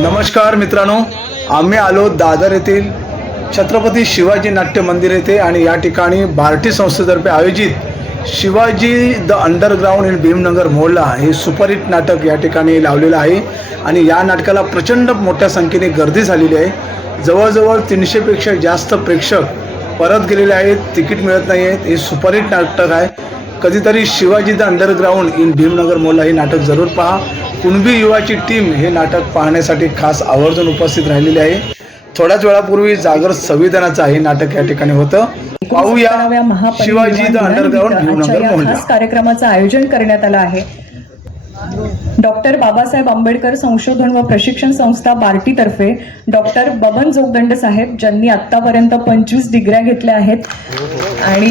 नमस्कार मित्रांनो, आम्ही आलो दादर येथील छत्रपती शिवाजी नाट्य मंदिर येथे आणि या ठिकाणी बार्टी संस्थेतर्फे आयोजित Shivaji the underground in Bhimnagar Mohalla हे सुपरहिट नाटक या ठिकाणी लावलेलं आहे आणि या नाटकाला प्रचंड मोठ्या संख्येने गर्दी झालेली आहे। जवळजवळ 300पेक्षा जास्त प्रेक्षक परत गेलेले आहेत, तिकीट मिळत नाही आहेत। हे सुपरहिट नाटक आहे। कधीतरी Shivaji the underground in Bhimnagar Mohalla हे नाटक जरूर पहा। कुणबी युवाची टीम हे नाटक पाहण्यासाठी खास आवर्जून उपस्थित राहिलेली आहे। थोड्याच वेळापूर्वी जागर संविधानाचं हे नाटक या ठिकाणी होतं। पाहूया शिवाजी द अंडरग्राउंड भीमनगर मोहल्ला खास कार्यक्रमाचं आयोजन करण्यात आलं आहे। डॉक्टर बाबासाहेब आंबेडकर संशोधन व प्रशिक्षण संस्था बार्टी तर्फे डॉक्टर बबन जोगदंड साहेब ज्यांनी आतापर्यंत 25 डिग्र्या घेतल्या आहेत आणि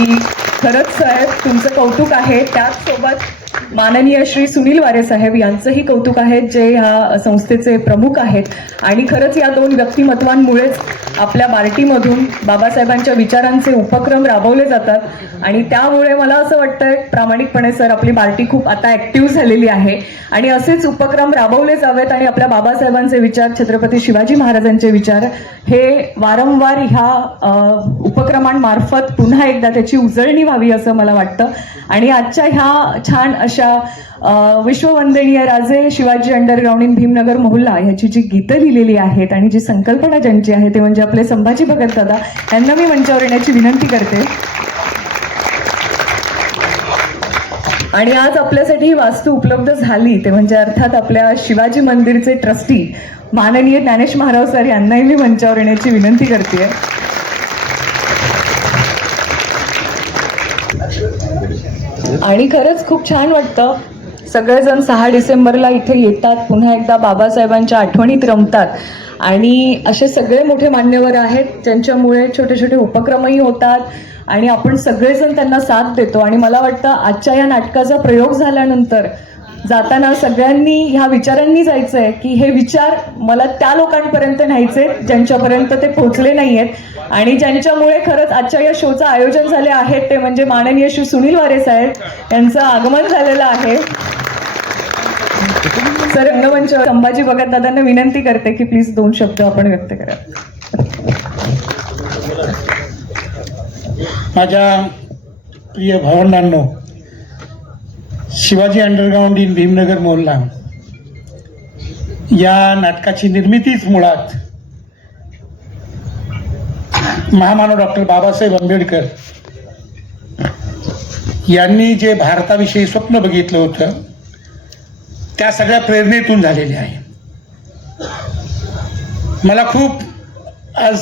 खरंच साहेब तुमचं कौतुक आहे। त्याचसोबत माननीय श्री सुनील वारे साहेब यांचंही कौतुक आहे, जे ह्या संस्थेचे प्रमुख आहेत आणि खरंच या दोन व्यक्तिमत्वांमुळेच आपल्या बार्टीमधून बाबासाहेबांच्या विचारांचे उपक्रम राबवले जातात आणि त्यामुळे मला असं वाटतंय प्रामाणिकपणे सर आपली बार्टी खूप आता ऍक्टिव्ह झालेली आहे आणि असेच उपक्रम राबवले जावेत आणि आपल्या बाबासाहेबांचे विचार, छत्रपती शिवाजी महाराजांचे विचार हे वारंवार ह्या उपक्रमांमार्फत पुन्हा एकदा त्याची उजळणी व्हावी असं मला वाटतं। आणि आजच्या ह्या छान अशा विश्ववंदनीय राजे शिवाजी अंडरग्राउंड इन भीमनगर मोहल्ला ह्याची जी गीतं लिहिलेली आहेत आणि जी संकल्पना ज्यांची आहे ते म्हणजे आपले संभाजी भगत दादा यांना मी मंचावर येण्याची विनंती करते। आणि आज आपल्यासाठी ही वास्तू उपलब्ध झाली ते म्हणजे अर्थात आपल्या शिवाजी मंदिरचे ट्रस्टी माननीय ज्ञानेश महाराव सर यांनाही मी मंचावर येण्याची विनंती करते। आणि खरंच खूप छान वाटतं, सगळेजण 6 डिसेंबरला इथे येतात, पुन्हा एकदा बाबासाहेबांच्या आठवणीत रमतात आणि असे सगळे मोठे मान्यवर आहेत ज्यांच्यामुळे छोटे छोटे उपक्रमही होतात आणि आपण सगळेजण त्यांना साथ देतो। आणि मला वाटतं आजच्या या नाटकाचा प्रयोग झाल्यानंतर जाताना सगळ्यांनी ह्या विचारांनी जायचंय की हे विचार मला त्या लोकांपर्यंत न्यायचे ज्यांच्यापर्यंत ते पोहोचले नाहीयेत आणि ज्यांच्यामुळे खरंच आजच्या या शोचं आयोजन झाले आहे ते म्हणजे माननीय श्री सुनील वारे साहेब यांचं आगमन झालेलं आहे। सर रंगमंच संभाजी भगत दादांना विनंती करते की प्लीज 2 शब्द आपण व्यक्त करा। माझ्या प्रिय भावंडांनो, शिवाजी अंडरग्राउंड इन भीमनगर मोहल्ला या नाटकाची निर्मितीच मुळात महामानव डॉक्टर बाबासाहेब आंबेडकर यांनी जे भारताविषयी स्वप्न बघितलं होतं त्या सगळ्या प्रेरणेतून झालेले आहे। मला खूप आज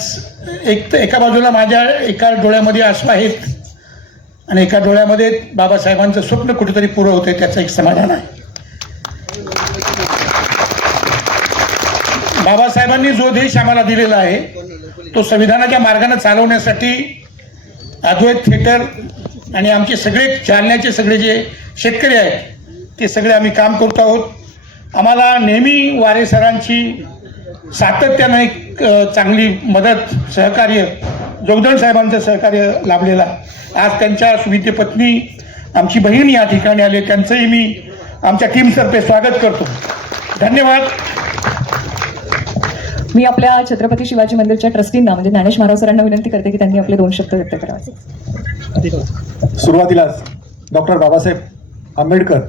एका बाजूला माझ्या एका डोळ्यामध्ये आसू आहेत आणि एका डोळ्यामध्ये बाबासाहेबांचं स्वप्न कुठेतरी पुरं होतंय त्याचं एक समाधान आहे। बाबासाहेबांनी जो देश आम्हाला दिलेला आहे तो संविधानाच्या मार्गाने चालवण्यासाठी अद्वैत थिएटर आणि आमचे सगळे जालन्याचे सगळे जे शेतकरी आहेत ते सगळे आम्ही काम करतो आहोत। आम्हाला नेहमी वारे सरांची सातत्यानं एक चांगली मदत, सहकार्य, जोगदंड साहेबांचं सहकार्य लाभलेला। आज त्यांच्या सुविद्य पत्नी आमची बहीण या ठिकाणी आले, त्यांचंही मी आमच्या टीमतर्फे स्वागत करतो। धन्यवाद। मी आपल्या छत्रपती शिवाजी मंदिरच्या ट्रस्टींना म्हणजे ज्ञानेश महाराव सरांना विनंती करते की त्यांनी आपले 2 शब्द व्यक्त करावे। सुरुवातीलाच डॉक्टर बाबासाहेब आंबेडकर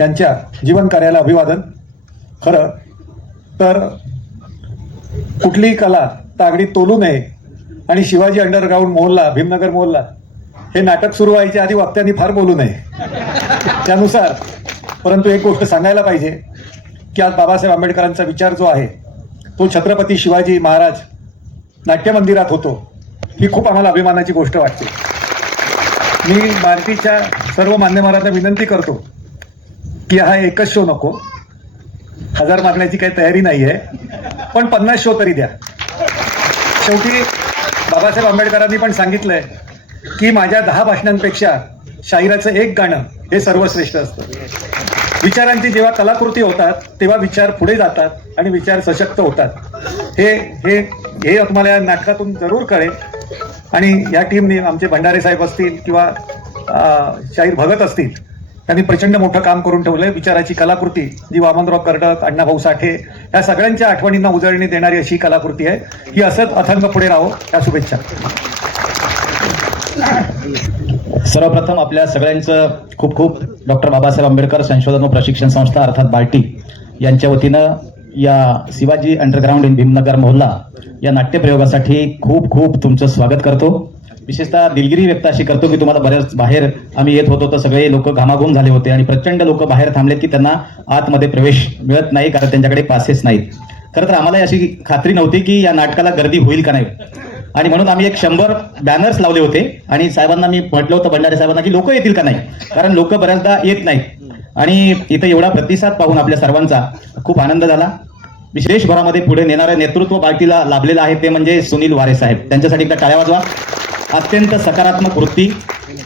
यांच्या जीवन कार्याला अभिवादन। खरं तर कुठलीही कला तागडीत तोलू नये आणि शिवाजी अंडरग्राउंड मोहल्ला भीमनगर मोहल्ला हे नाटक सुरू व्हायच्या आधी वक्त्यांनी फार बोलू नये त्यानुसार। परंतु एक गोष्ट सांगायला पाहिजे की आज बाबासाहेब आंबेडकरांचा विचार जो आहे तो छत्रपती शिवाजी महाराज नाट्य मंदिरात होतो, ही खूप आम्हाला अभिमानाची गोष्ट वाटते। मी बार्टीच्या सर्व मान्यवरांना विनंती करतो की हा एकच शो नको, 1000 मागण्याची काही तयारी नाही आहे, पण 50 शो तरी द्या। शेवटी बाबासाहेब आंबेडकरांनी पण सांगितलंय की माझ्या 10 भाषणांपेक्षा शाहिराचं 1 गाणं हे सर्वश्रेष्ठ असतं। विचारांची जेव्हा कलाकृती होतात तेव्हा विचार पुढे जातात आणि विचार सशक्त होतात। हे हे हे तुम्हाला या नाटकातून जरूर कळेल। आणि या टीमने आमचे भंडारे साहेब असतील किंवा शाहीर भगत असतील त्यांनी प्रचंड मोठं काम करून ठेवलंय. विचाराची कलाकृती जी वामनराव कर्डक, अण्णाभाऊ साठे या सगळ्यांच्या आठवणींना उजळणी देणारी अशी कलाकृती आहे. ही असंच अथंग पुढे राहो, या शुभेच्छा. सर्वप्रथम आपल्या सगळ्यांचं खूप खूप डॉक्टर बाबासाहेब आंबेडकर संशोधन व प्रशिक्षण संस्था अर्थात बार्टी यांच्या वतीनं या शिवाजी अंडरग्राऊंड इन भीमनगर मोहल्ला या नाट्यप्रयोगासाठी खूप खूप तुमचं स्वागत करतो. विशेषतः दिलगिरी व्यक्त अशी करतो की तुम्हाला बऱ्याच बाहेर आम्ही येत होतो तर सगळे लोक घामाघूम झाले होते आणि प्रचंड लोक बाहेर थांबलेत की त्यांना आतमध्ये प्रवेश मिळत नाही कारण त्यांच्याकडे पासेस नाहीत. खरं तर आम्हाला अशी खात्री नव्हती की या नाटकाला गर्दी होईल का नाही आणि म्हणून आम्ही 100 बॅनर्स लावले होते आणि साहेबांना मी म्हटलं होतं भंडारे साहेबांना की लोक येतील का नाही कारण लोक बऱ्याचदा येत नाहीत आणि इथं एवढा प्रतिसाद पाहून आपल्या सर्वांचा खूप आनंद झाला. देशभरामध्ये पुढे नेणारं नेतृत्व बार्टीला लाभलेलं आहे ते म्हणजे सुनील वारे साहेब. त्यांच्यासाठी एकदा टाळ्या वाजवा. अत्यंत सकारात्मक वृत्ती,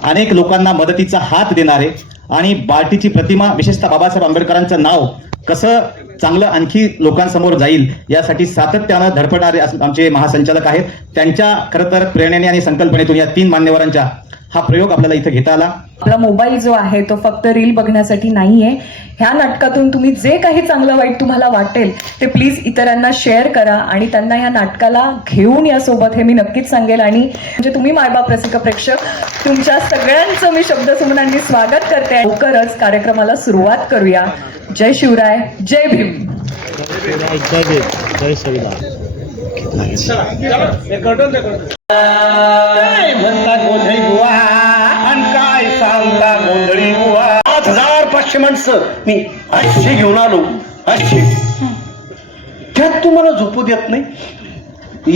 अनेक लोकांना मदतीचा हात देणारे आणि बार्टीची प्रतिमा विशेषतः बाबासाहेब आंबेडकरांचं नाव कसं चांगलं आणखी लोकांसमोर जाईल यासाठी सातत्यानं धडपडणारे आमचे महासंचालक आहेत. त्यांच्या खरं तर प्रेरणेने आणि संकल्पनेतून या 3 मान्यवरांच्या हा प्रयोग आपल्याला इथे घेता आला. आपला मोबाईल जो आहे तो फक्त रील बघण्यासाठी नाहीये. ह्या नाटकातून तुम्ही जे काही चांगलं वाईट तुम्हाला वाटेल ते प्लीज इतरांना शेअर करा आणि त्यांना ह्या नाटकाला घेऊन या सोबत, हे मी नक्कीच सांगेल. आणि म्हणजे तुम्ही मायबाप रसिक प्रेक्षक, तुमच्या सगळ्यांचं मी शब्दसुमनांनी स्वागत करते. लवकरच कार्यक्रमाला सुरुवात करूया. जय शिवराय, जय भीम. काय म्हणता गोंधळी बुवा आणि काय सांगता गोंधळी बुवा. 5,500 माणसं मी 800 घेऊन आलो. 800 त्यात तुम्हाला झोपू देत नाही.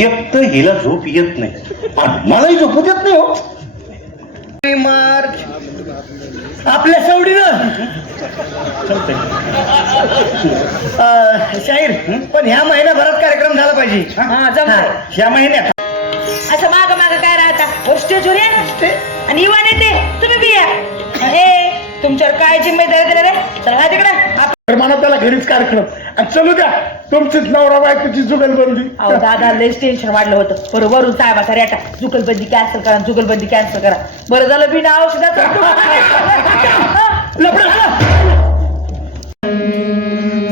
एक तर हिला झोप येत नाही आणि मलाही झोपू देत नाही हो. मार्च आपल्या सवडीनं शाहीर पण ह्या महिन्याभरात कार्यक्रम झाला पाहिजे. ह्या महिन्यात असं माग माग काय राहता स्टेजवर या आणि युवा नेते तुम्ही बी या. हे तुमच्यावर काय जिम्मेदारी दिली रे. चला तिकडे म्हणा त्याला घरीच कार्यक्रम आणि चलू द्या तुमचीच नवरा बायकोची जुगलबंदी. अहो दादा लयच टेन्शन वाढलं होतं. बरोबर साहेबाचा रेटा जुगलबंदी कॅन्सल करा, जुगलबंदी कॅन्सल करा. बरं झालं बिना औषधाचं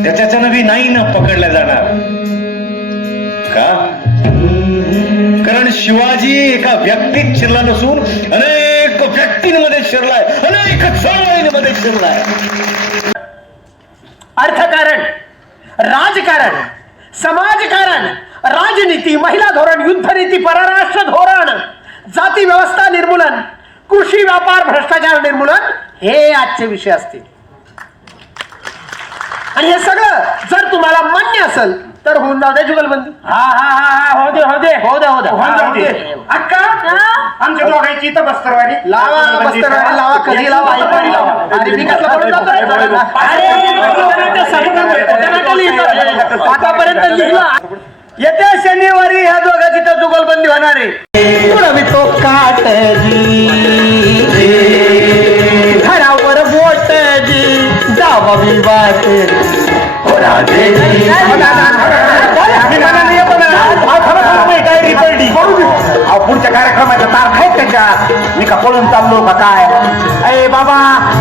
त्याच्यानं बी नाही ना पकडल्या जाणार का, कारण शिवाजी एका व्यक्तीत शिरला नसून अनेक व्यक्तींमध्ये शिरलाय, अनेक चळवळींमध्ये शिरलाय. अर्थकारण, राजकारण, समाजकारण, राजनीती, महिला धोरण, युद्धनीती, परराष्ट्र धोरण, जाती व्यवस्था निर्मूलन, कृषी व्यापार भ्रष्टाचार निर्मूलन हे आजचे विषय असतील. आणि हे सगळं जर तुम्हाला मान्य असेल तर होऊन जाऊ दे जुगलबंदी. हो दे. अक्का आमच्या दोघांची इथं बस्तरवाडी लावा, बस्तरवाडी लावा, कधी लावा, ऐकवाडी लावा. अरे मी कसला करून जातोय. आतापर्यंत लिहिला. येत्या शनिवारी ह्या दोघांची तर जुगलबंदी होणार आहे. तो काट घरावर बोट जावावी वाट पुढच्या कार्यक्रमाच्या तारखा आहेत त्याच्यात. मी का पळून चाललो का काय. अरे बाबा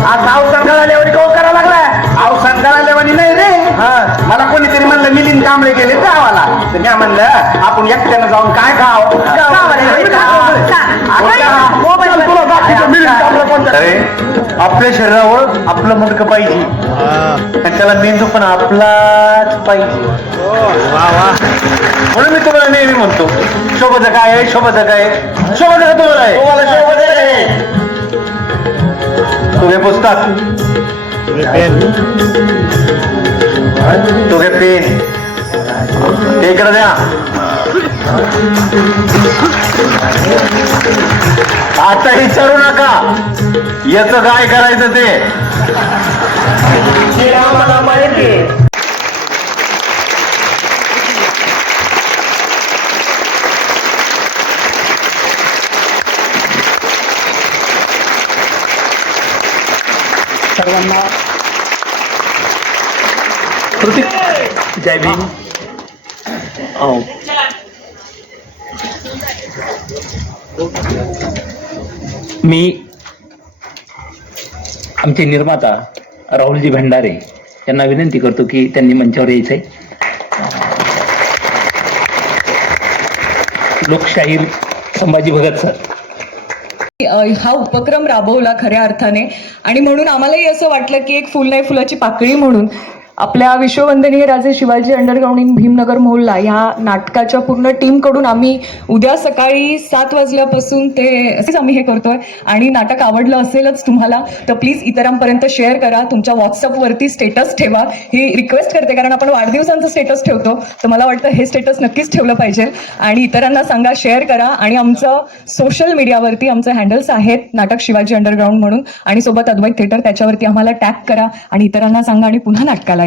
आज अवसान गळाल्यावर कोण करायला लागलाय. अवसान गळाल्यावानी नाही रे. मला कोणीतरी म्हणलं मिलिंद कांबळे गेले गावाला, तर मी म्हणलं आपण एकट्यानं जाऊन काय खाव. अरे आपल्या शरीरावर आपलं मडकं पाहिजे आणि त्याला मेंदू पण आपलाच पाहिजे. म्हणून मी तुम्हाला नेहमी म्हणतो शोभत काय आहे, शोभत काय आहे, शोभत का तुम्हाला आहे. तुझे पुस्तक, तुझे पेन ते इकडे द्या. आता विचारू नका याच काय करायचं ते आम्हाला माहिती. सर्वांना जय भीम. मी आमचे निर्माता राहुलजी भंडारे यांना विनंती करतो की त्यांनी मंचावर यायचं आहे. लोकशाहीर संभाजी भगत सर. हा उपक्रम राबवला खऱ्या अर्थाने आणि म्हणून आम्हालाही असं वाटलं की एक फुल नाही फुलाची पाकळी म्हणून आपल्या विश्ववंदनीय राजे शिवाजी अंडरग्राऊंड इन भीमनगर मोहल्ला ह्या नाटकाच्या पूर्ण टीमकडून आम्ही उद्या सकाळी 7 वाजल्यापासून ते असेच आम्ही हे करतोय. आणि नाटक आवडलं असेलच तुम्हाला तर प्लीज इतरांपर्यंत शेअर करा, तुमच्या व्हॉट्सअपवरती स्टेटस ठेवा, ही रिक्वेस्ट करते. कारण आपण वाढदिवसांचं स्टेटस ठेवतो तर मला वाटतं हे स्टेटस नक्कीच ठेवलं पाहिजे आणि इतरांना सांगा, शेअर करा. आणि आमचं सोशल मीडियावरती आमचे हँडल्स आहेत नाटक शिवाजी अंडरग्राऊंड म्हणून आणि सोबत अद्वैत थिएटर, त्याच्यावरती आम्हाला टॅग करा आणि इतरांना सांगा आणि पुन्हा नाटकाला या.